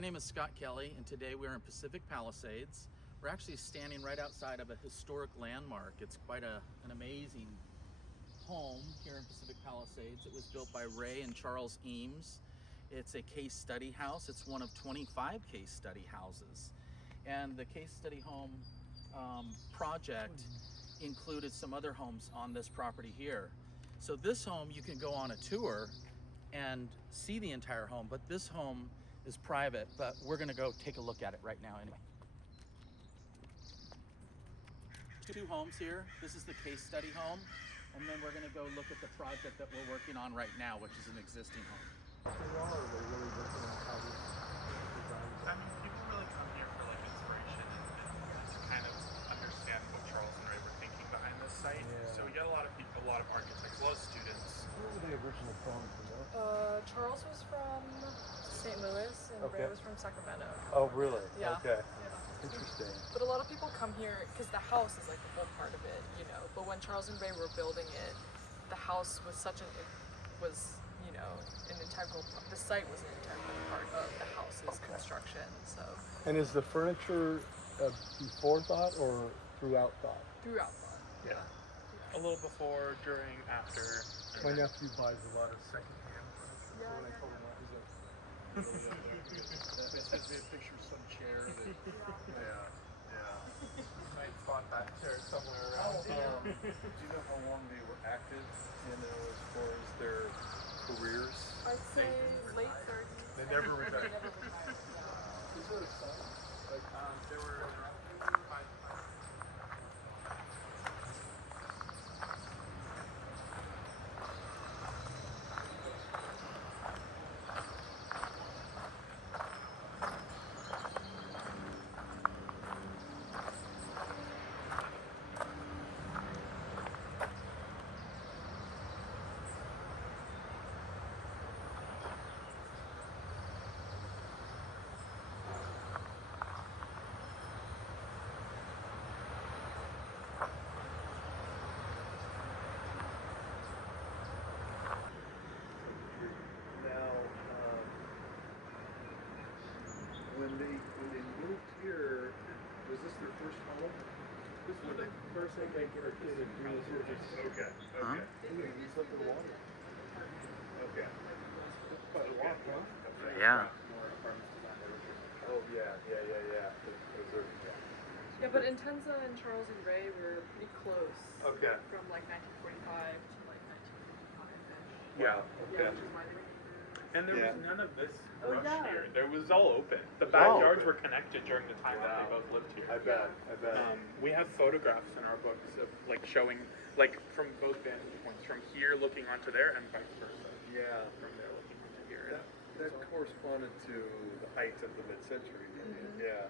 My name is Scott Kelly, and today we're in Pacific Palisades. We're actually standing right outside of a historic landmark. It's quite an amazing home here in Pacific Palisades. It was built by Ray and Charles Eames. It's a case study house. It's one of 25 case study houses. And the case study home project included some other homes on this property here. So this home, you can go on a tour and see the entire home, but this home is private, but we're gonna go take a look at it right now anyway. Two homes here. This is the case study home, and then we're gonna go look at the project that we're working on right now, which is an existing home. Are they really looking at how this design? I mean, people really come here for like inspiration and to kind of understand what Charles and Ray were thinking behind this site. Yeah. So we get a lot of people, a lot of architects, a lot of students. Where were they originally from? You know? Charles was from St. Louis and Okay. Ray was from Sacramento. Oh, really? Yeah. Okay. Yeah. Interesting. But a lot of people come here because the house is like the whole part of it, you know. But when Charles and Ray were building it, the house was an integral. The site was an integral part of the house's construction. So And is the furniture before thought or throughout thought? throughout that. Yeah. A little before, during, after. and My then- nephew buys a lot of secondhand furniture. So when I told him that, he's like, they sent me a picture of some chair that, I bought that chair somewhere around. Do you know how long they were active, as far as their careers? I'd say late 30s. They never retired. They never retired. Yeah. Is there a son? Like, There were five. Now, when they moved here, was this their first home? This was the first thing they did. Okay. Huh? he's up the water. Okay. Quite a walk, huh? Yeah. Oh yeah. Those are, Yeah, but Intenza and Charles and Ray were pretty close. Okay. From like 1945 to like 1955-ish. Yeah. Okay. Which is why they And there Yeah. was none of this Oh, brush yeah. here. There was all open. The Oh. backyards were connected during the time that Wow. they both lived here. I bet. We have photographs in our books of like showing, like from both vantage points, from here looking onto there and vice versa, Yeah. from there looking onto here. That corresponded to the height of the mid-century. Yeah.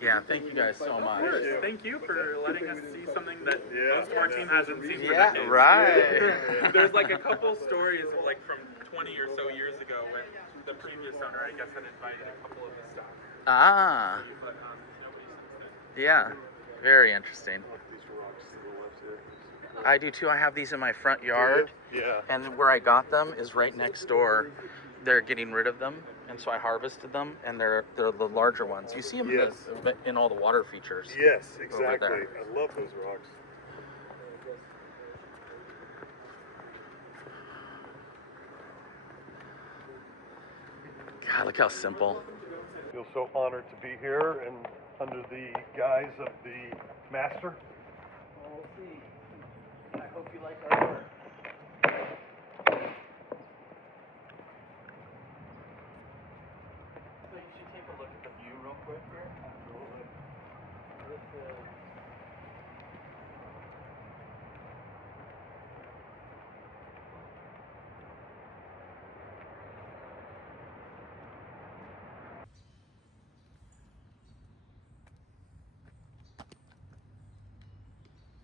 Yeah, thank you guys so Of much. course. Thank you for letting us see something that Yeah. most of our team hasn't seen for Yeah, decades. right. There's like a couple stories of like from 20 or so years ago when the previous owner, I guess, had invited a couple of his staff. Ah, But nobody since then. yeah, very interesting. These rocks to the left here. I do too. I have these in my front yard, Yeah. and where I got them is right next door. They're getting rid of them, and so I harvested them, and they're the larger ones. You see them Yes. in all the water features. Yes, Over exactly. there. I love those rocks. God, look how simple. Feel so honored to be here and under the guise of the master. We'll see. I hope you like our work. So you should take a look at the view real quick here. Absolutely. This is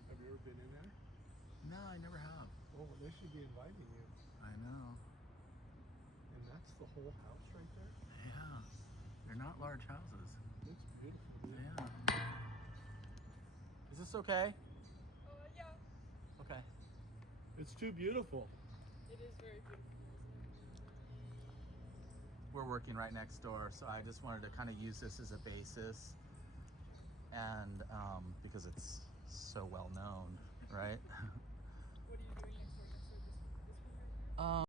Have you ever been in there? No, I never have. Oh, they should be inviting you. I know. And that's the whole house right there? Yeah. They're not large houses. It's beautiful. Yeah. Is this okay? Yeah. Okay. It's too beautiful. It is very beautiful, isn't We're working right next door, so I just wanted to kind of use this as a basis, and because it's so well known, right? it? What are you doing next door? Next door, this one right here?